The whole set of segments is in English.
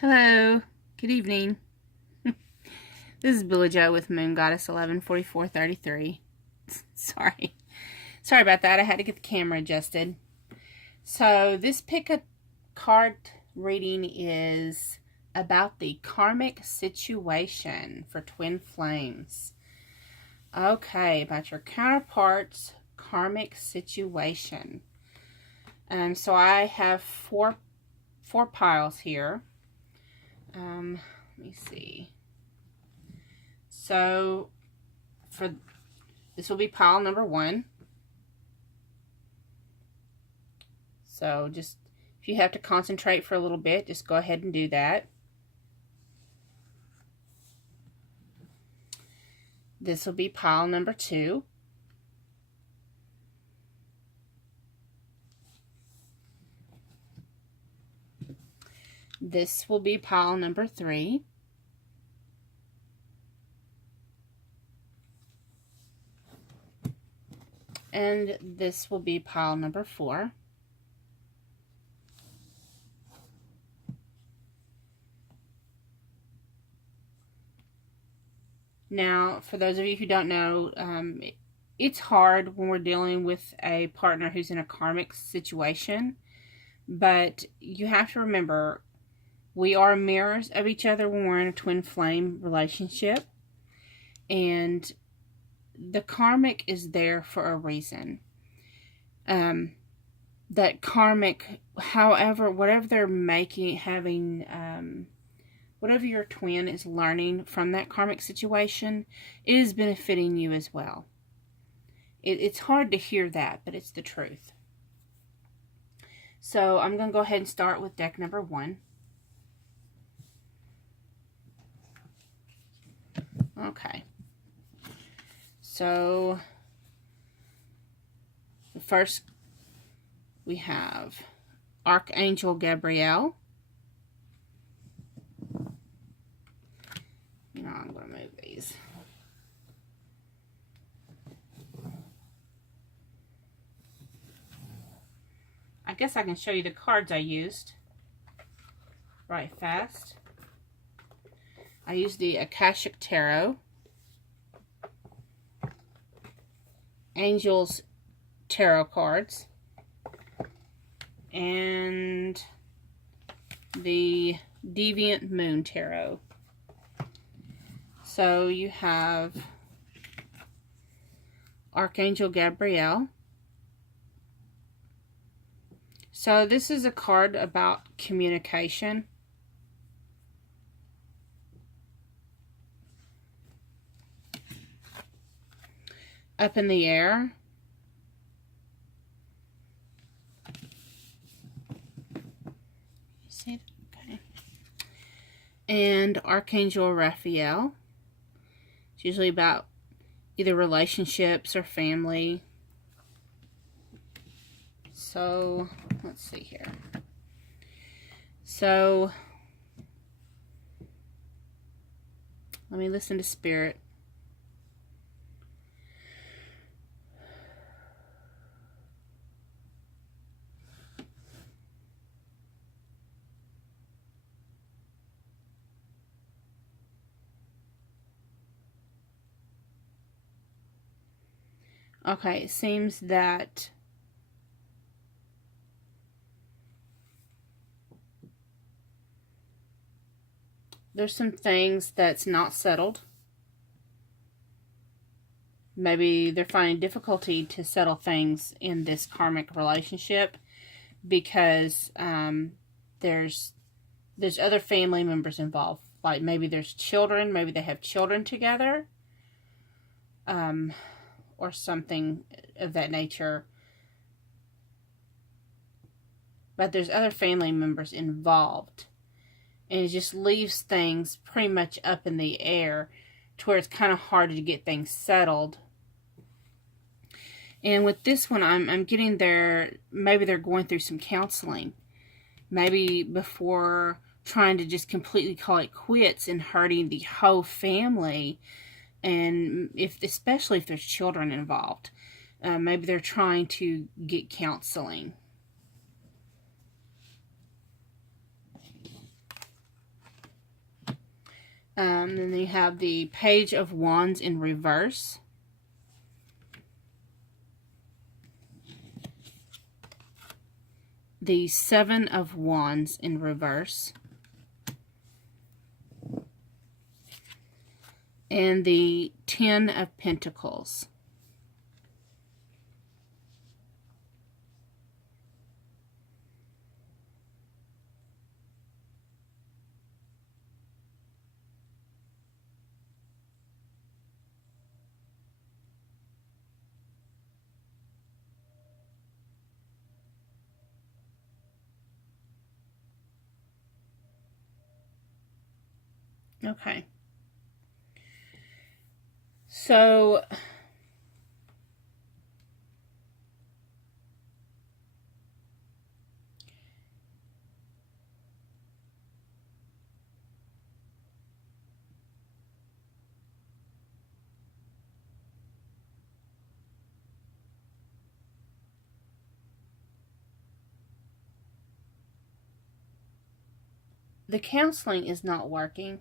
Hello, good evening. This is Billy Joe with Moon Goddess 114433. Sorry about that. I had to get the camera adjusted. So this pick a card reading is about the karmic situation for twin flames. Okay, about your counterpart's karmic situation. So I have four piles here. Let me see. So this will be pile number 1. So just if you have to concentrate for a little bit, just go ahead and do that. This will be pile number 2. This will be pile number 3. And this will be pile number 4. Now, for those of you who don't know, it's hard when we're dealing with a partner who's in a karmic situation, but you have to remember we are mirrors of each other when we're in a twin flame relationship, and the karmic is there for a reason. That karmic, however, whatever they're whatever your twin is learning from that karmic situation, it is benefiting you as well. It's hard to hear that, but it's the truth. So I'm going to go ahead and start with deck number 1. Okay. So first we have Archangel Gabriel. I'm going to move these. I guess I can show you the cards I used right fast. I used the Akashic Tarot, Angels Tarot cards, and the Deviant Moon Tarot. So you have Archangel Gabriel. So this is a card about communication. Up in the air. See it? Okay. And Archangel Raphael. It's usually about either relationships or family. So, let's see here. So, let me listen to Spirit. Okay, it seems that there's some things that's not settled. Maybe they're finding difficulty to settle things in this karmic relationship because there's other family members involved. Like maybe there's children, maybe they have children together, or something of that nature. But there's other family members involved. And it just leaves things pretty much up in the air to where it's kind of hard to get things settled. And with this one, I'm getting maybe they're going through some counseling. Maybe before trying to just completely call it quits and hurting the whole family. And especially if there's children involved. Maybe they're trying to get counseling. Then you have the Page of Wands in reverse. The Seven of Wands in reverse. And the Ten of Pentacles. Okay. So the counseling is not working,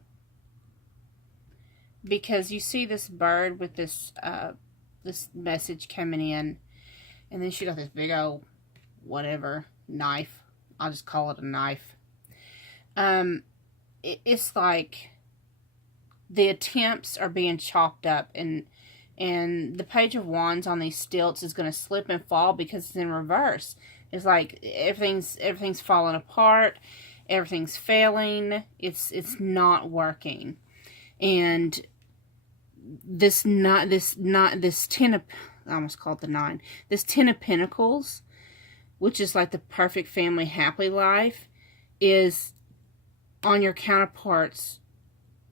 because you see this bird with this this message coming in, and then she got this big old whatever knife. I'll just call it a knife. It's like the attempts are being chopped up, and the Page of Wands on these stilts is going to slip and fall because it's in reverse. It's like everything's falling apart, everything's failing. It's not working, and this ten of, I almost called it the 9. This 10 of Pentacles, which is like the perfect family happy life, is on your counterpart's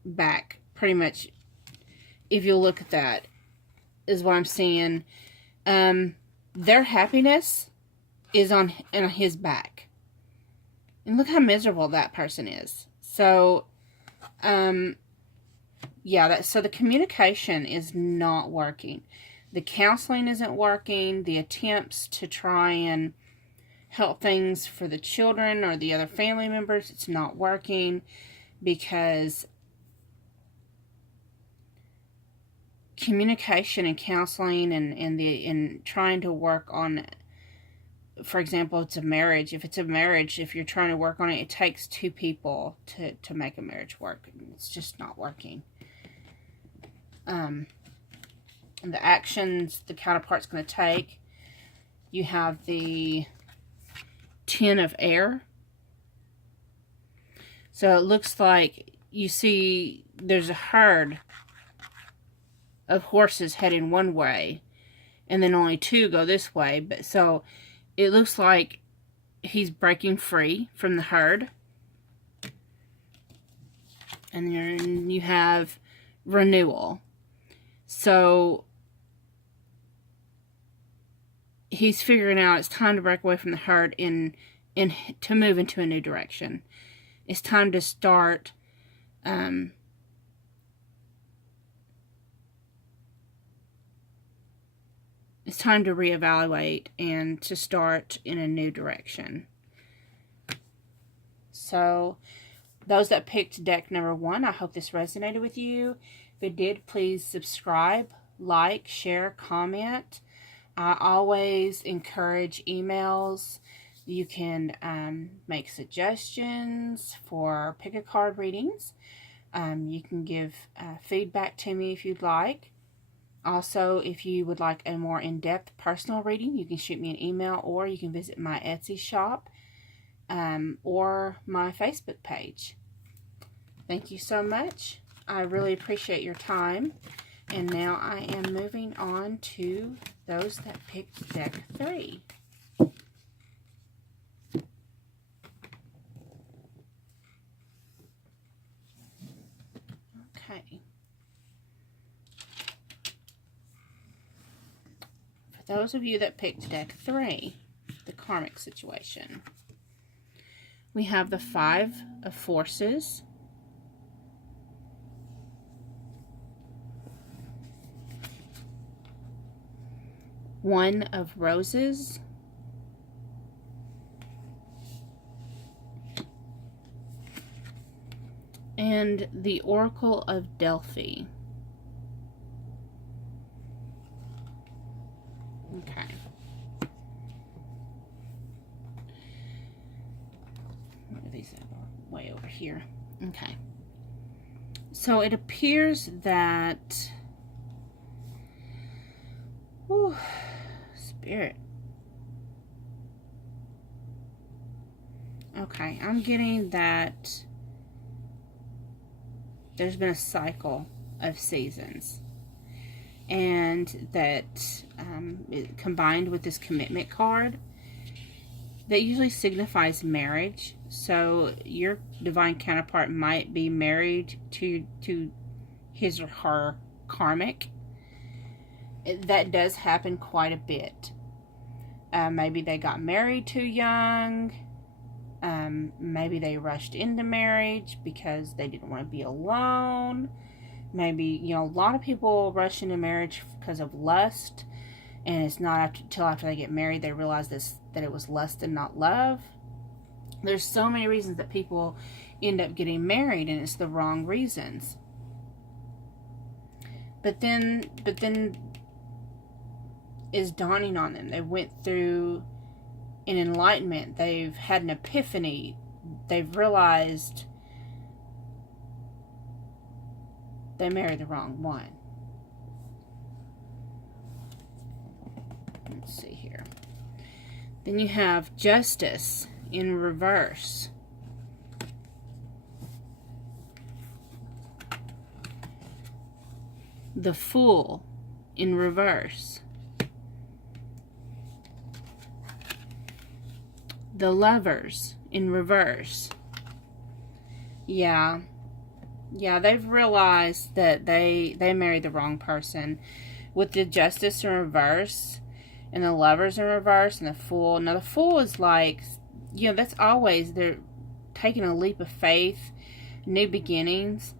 back, pretty much. If you look at that, is what I'm seeing. Their happiness is on his back, and look how miserable that person is. So, yeah, so the communication is not working. The counseling isn't working. The attempts to try and help things for the children or the other family members, it's not working, because communication and counseling and trying to work on, for example, it's a marriage. If it's a marriage, if you're trying to work on it, it takes 2 people to make a marriage work. It's just not working. The actions the counterpart's going to take, you have the 10 of Air. So it looks like you see there's a herd of horses heading one way, and then only 2 go this way. But so it looks like he's breaking free from the herd. And then you have renewal. So he's figuring out it's time to break away from the herd and to move into a new direction. It's time to start it's time to reevaluate and to start in a new direction. So those that picked deck number 1, I hope this resonated with you. If it did, please subscribe, like, share, comment. I always encourage emails. You can make suggestions for pick-a-card readings. You can give feedback to me if you'd like. Also, if you would like a more in-depth personal reading, you can shoot me an email, or you can visit my Etsy shop or my Facebook page. Thank you so much. I really appreciate your time. And now I am moving on to those that picked deck 3. Okay. For those of you that picked deck 3, the Karmic situation, we have the 5 of Forces, One of Roses, and the Oracle of Delphi. Okay. What are these way over here? Okay. So it appears that Spirit. Okay, I'm getting that there's been a cycle of seasons, and that combined with this commitment card, that usually signifies marriage. So your divine counterpart might be married to his or her karmic. That does happen quite a bit. Maybe they got married too young. Maybe they rushed into marriage because they didn't want to be alone. Maybe, a lot of people rush into marriage because of lust, and it's not until after they get married they realize that it was lust and not love. There's so many reasons that people end up getting married, and it's the wrong reasons. But then is dawning on them. They went through an enlightenment. They've had an epiphany. They've realized they married the wrong one. Let's see here. Then you have Justice in reverse. The Fool in reverse. The Lovers in reverse. Yeah, they've realized that they married the wrong person. With the Justice in reverse, and the Lovers in reverse, and the Fool. Now, the Fool is like, that's always, they're taking a leap of faith, new beginnings.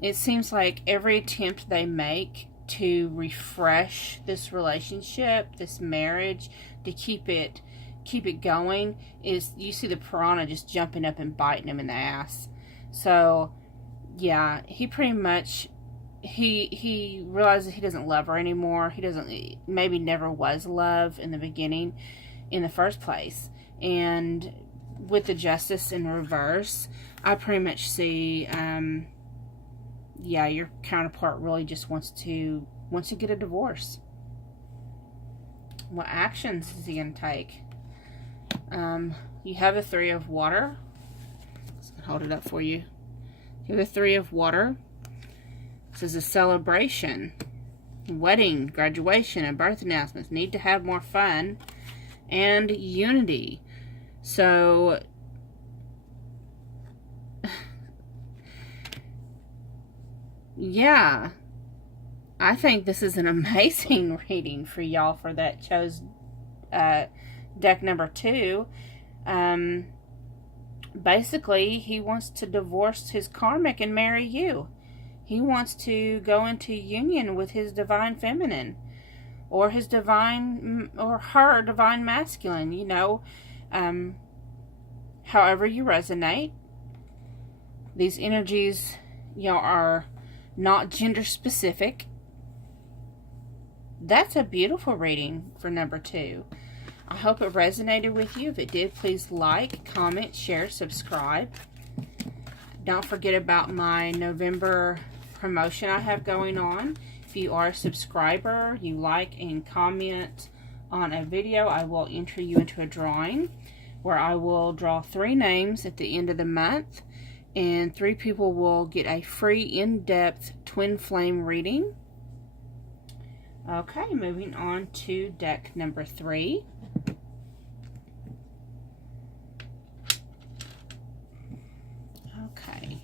It seems like every attempt they make to refresh this relationship, this marriage, to keep it going, is, you see the piranha just jumping up and biting him in the ass. So, yeah, he pretty much, he realizes he doesn't love her anymore. He doesn't, maybe never was love in the beginning, in the first place. And with the Justice in reverse, I pretty much see, your counterpart really just wants to get a divorce. What actions is he going to take? You have the Three of Water. Let's hold it up for you. You have the Three of Water. This is a celebration, wedding, graduation, and birth announcements. Need to have more fun, and unity. So, yeah, I think this is an amazing reading for y'all for that chose deck number 2. Basically, he wants to divorce his karmic and marry you. He wants to go into union with his divine feminine, or his divine, or her divine masculine, however you resonate. These energies, are not gender specific. That's a beautiful reading for number 2. I hope it resonated with you. If it did, please like, comment, share, subscribe. Don't forget about my November promotion I have going on. If you are a subscriber, you like and comment on a video, I will enter you into a drawing where I will draw 3 names at the end of the month, and 3 people will get a free in-depth twin flame reading. Okay, moving on to deck number 3. Okay.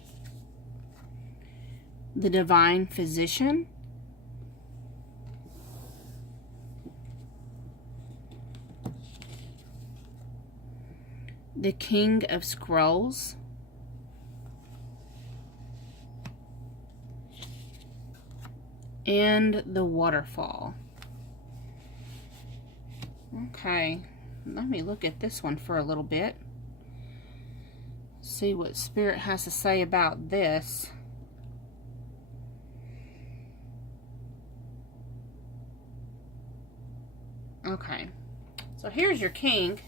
The Divine Physician. The King of Scrolls. And the Waterfall. Okay, let me look at this one for a little bit. See what Spirit has to say about this. Okay, so here's your king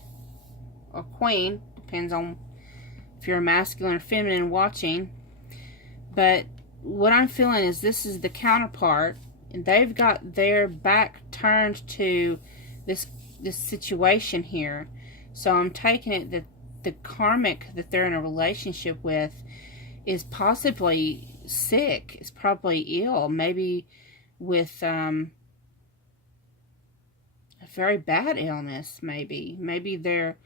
or queen, depends on if you're a masculine or feminine watching. But what I'm feeling is this is the counterpart, and they've got their back turned to this situation here. So I'm taking it that the karmic that they're in a relationship with is possibly sick, is probably ill, maybe with a very bad illness. Maybe they're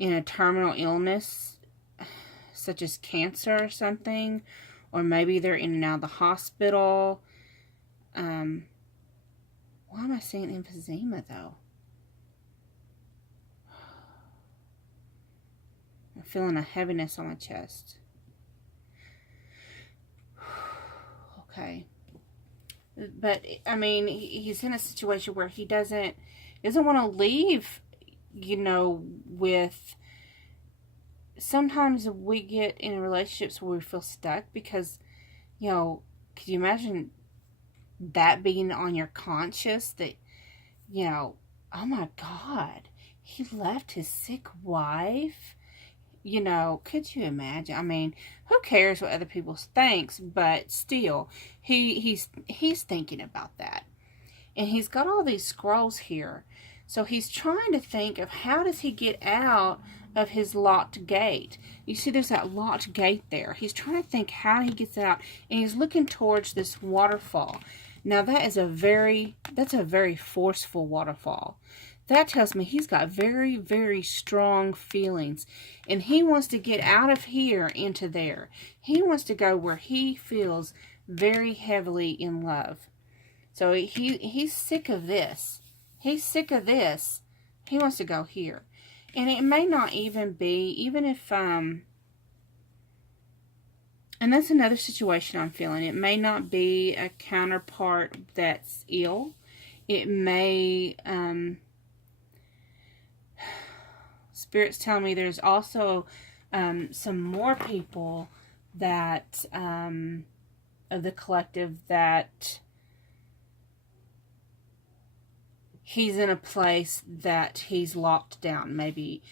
in a terminal illness such as cancer or something, or maybe they're in and out of the hospital. Why am I saying emphysema though? I'm feeling a heaviness on my chest. Okay. But, I mean, he's in a situation where he doesn't want to leave, you know, with... Sometimes we get in relationships where we feel stuck because, you know, could you imagine that being on your conscience that, you know, oh my God, he left his sick wife? You know, could you imagine? I mean, who cares what other people think? But still, he's thinking about that. And he's got all these scrolls here. So he's trying to think of how does he get out of his locked gate. You see there's that locked gate there. He's trying to think how he gets out. And he's looking towards this waterfall. Now that's a very forceful waterfall. That tells me he's got very, very strong feelings. And he wants to get out of here into there. He wants to go where he feels very heavily in love. So he's sick of this. He's sick of this. He wants to go here. And it may not even be, even if, and that's another situation I'm feeling. It may not be a counterpart that's ill. It may, Spirit's telling me there's also some more people that, of the collective that he's in a place that he's locked down. Maybe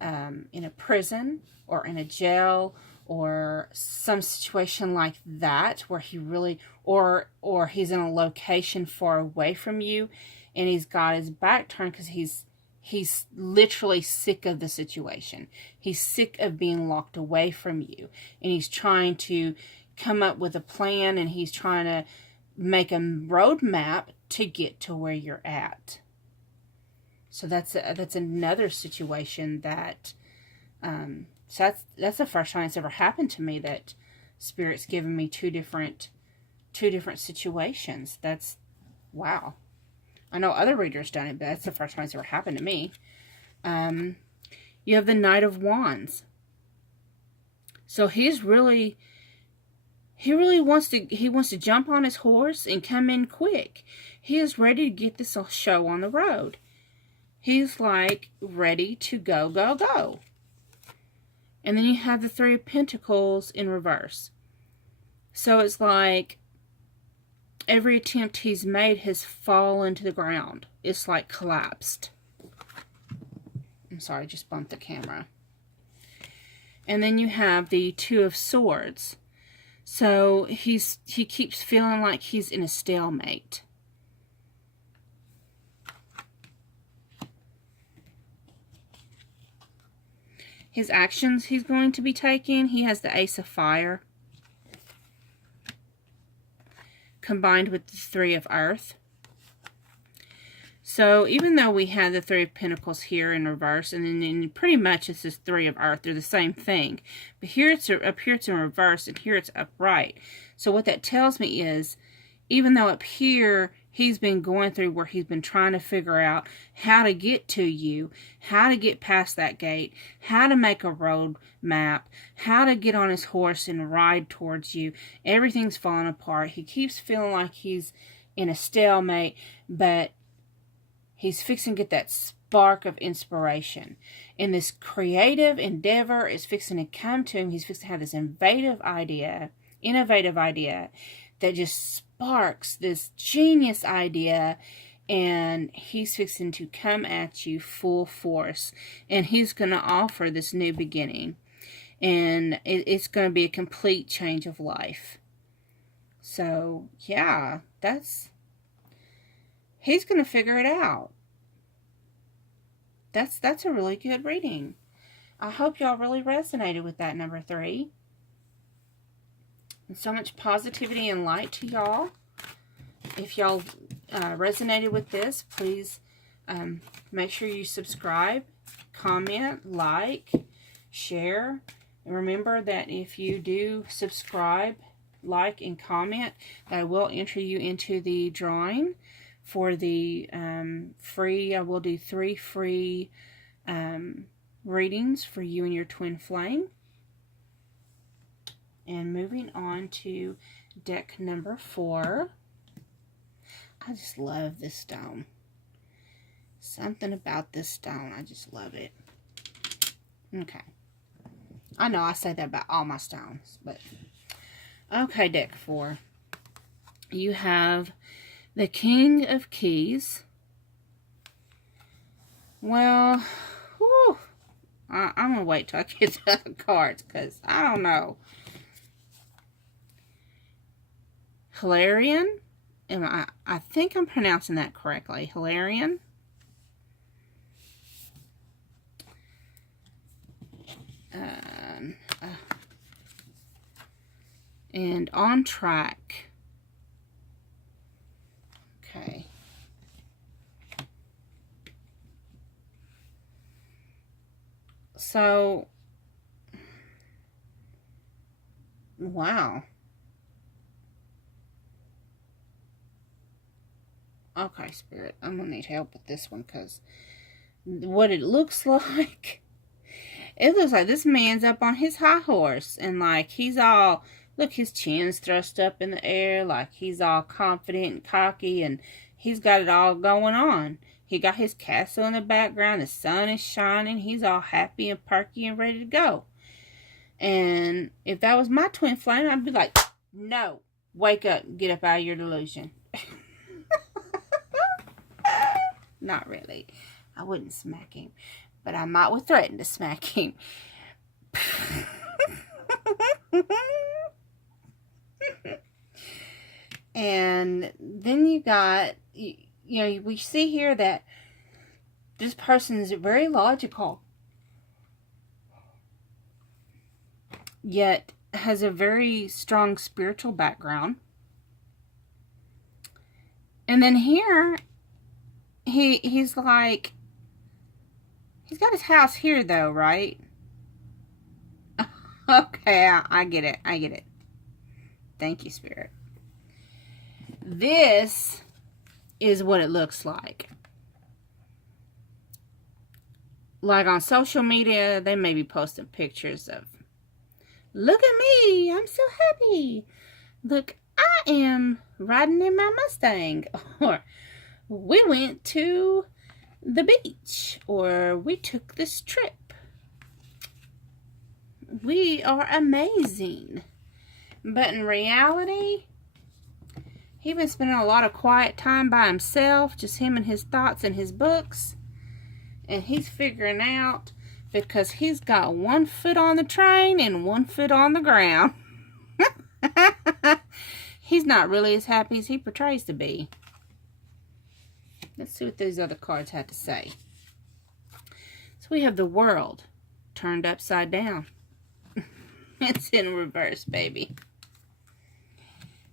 in a prison or in a jail or some situation like that where he really, or he's in a location far away from you and he's got his back turned because he's literally sick of the situation. He's sick of being locked away from you. And he's trying to come up with a plan and he's trying to make a roadmap to get to where you're at. So that's another situation that, so that's the first time it's ever happened to me that Spirit's given me two different situations. That's, wow. I know other readers done it, but that's the first time it's ever happened to me. You have the Knight of Wands. So he wants to jump on his horse and come in quick. He is ready to get this show on the road. He's like ready to go, go, go. And then you have the Three of Pentacles in reverse. So it's like every attempt he's made has fallen to the ground. It's like collapsed. I'm sorry, I just bumped the camera. And then you have the Two of Swords. So he keeps feeling like he's in a stalemate. His actions he's going to be taking, he has the Ace of Fire combined with the Three of Earth. So even though we had the Three of Pentacles here in reverse, and then pretty much it's this Three of Earth, they're the same thing. But here it's up here it's in reverse, and here it's upright. So what that tells me is, even though up here he's been going through where he's been trying to figure out how to get to you, how to get past that gate, how to make a road map, how to get on his horse and ride towards you, everything's falling apart. He keeps feeling like he's in a stalemate, but he's fixing to get that spark of inspiration. And this creative endeavor is fixing to come to him. He's fixing to have this innovative idea that just sparks this genius idea, and he's fixing to come at you full force, and he's going to offer this new beginning, and it's going to be a complete change of life. So yeah, he's going to figure it out. That's a really good reading. I hope y'all really resonated with that, number 3. And so much positivity and light to y'all. If y'all resonated with this, please make sure you subscribe, comment, like, share. And remember that if you do subscribe, like, and comment, that I will enter you into the drawing for the free. I will do 3 free readings for you and your twin flame. And moving on to deck number 4. I just love this stone. Something about this stone. I just love it. Okay. I know I say that about all my stones, but okay, deck 4. You have the King of Keys. Well, whew, I'm going to wait till I get to the cards, because I don't know. Hilarion. I think I'm pronouncing that correctly. Hilarion. And On Track. Okay. So, wow. Okay, Spirit, I'm going to need help with this one, because what it looks like, it looks like this man's up on his high horse, and like he's all, look, his chin's thrust up in the air, like he's all confident and cocky, and he's got it all going on. He got his castle in the background, the sun is shining, he's all happy and perky and ready to go. And if that was my twin flame, I'd be like, no, wake up, get up out of your delusion. Not really. I wouldn't smack him. But I might would threaten to smack him. And then you got, you know, we see here that this person is very logical, yet has a very strong spiritual background. And then here, he's like, he's got his house here though, right? Okay, I get it. I get it. Thank you, Spirit. This is what it looks like. Like on social media, they may be posting pictures of, look at me, I'm so happy. Look, I am riding in my Mustang. Or we went to the beach. Or we took this trip. We are amazing. But in reality, he's been spending a lot of quiet time by himself. Just him and his thoughts and his books. And he's figuring out, because he's got one foot on the train and one foot on the ground. He's not really as happy as he portrays to be. Let's see what these other cards had to say. So we have the World turned upside down. It's in reverse, baby.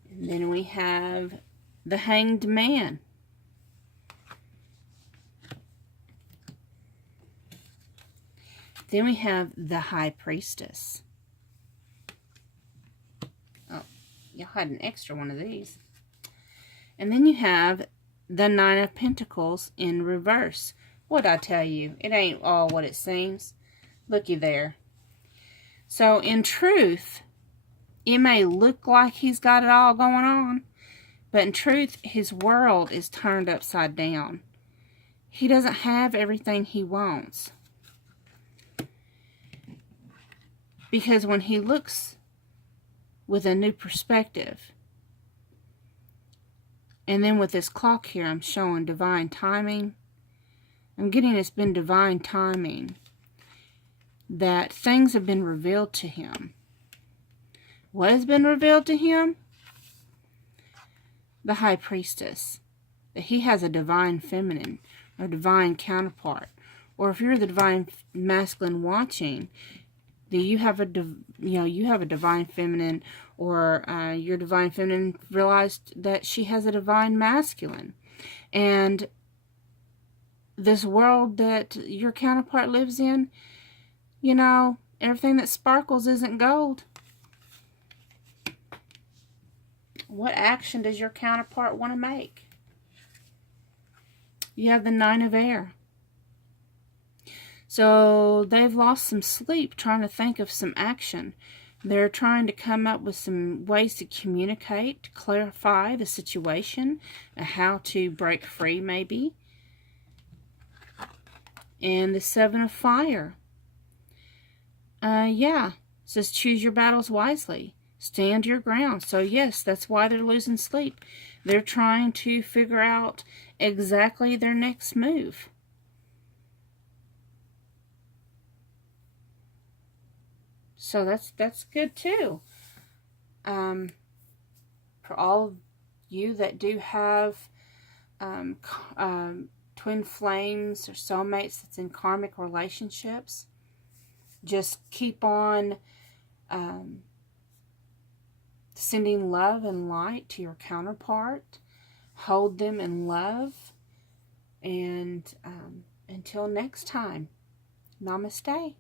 And then we have the Hanged Man. Then we have the High Priestess. Oh, y'all had an extra one of these. And then you have the Nine of Pentacles in reverse. What'd I tell you? It ain't all what it seems. Looky there. So in truth, it may look like he's got it all going on, but in truth, his world is turned upside down. he doesn't have everything he wants. Because when he looks with a new perspective, and then with this clock here, I'm showing divine timing. I'm getting it's been divine timing, that things have been revealed to him. What has been revealed to him? The High Priestess. That he has a divine feminine or divine counterpart. Or if you're the divine masculine watching, that you have a divine feminine, or your divine feminine realized that she has a divine masculine. And this world that your counterpart lives in, you know, everything that sparkles isn't gold. What action does your counterpart want to make? You have the Nine of Air. So they've lost some sleep trying to think of some action. They're trying to come up with some ways to communicate, to clarify the situation, how to break free maybe. And the Seven of Fire. Yeah, says choose your battles wisely. Stand your ground. So yes, that's why they're losing sleep. They're trying to figure out exactly their next move. So that's good too. For all of you that do have twin flames or soulmates that's in karmic relationships, just keep on sending love and light to your counterpart. Hold them in love. And until next time, namaste.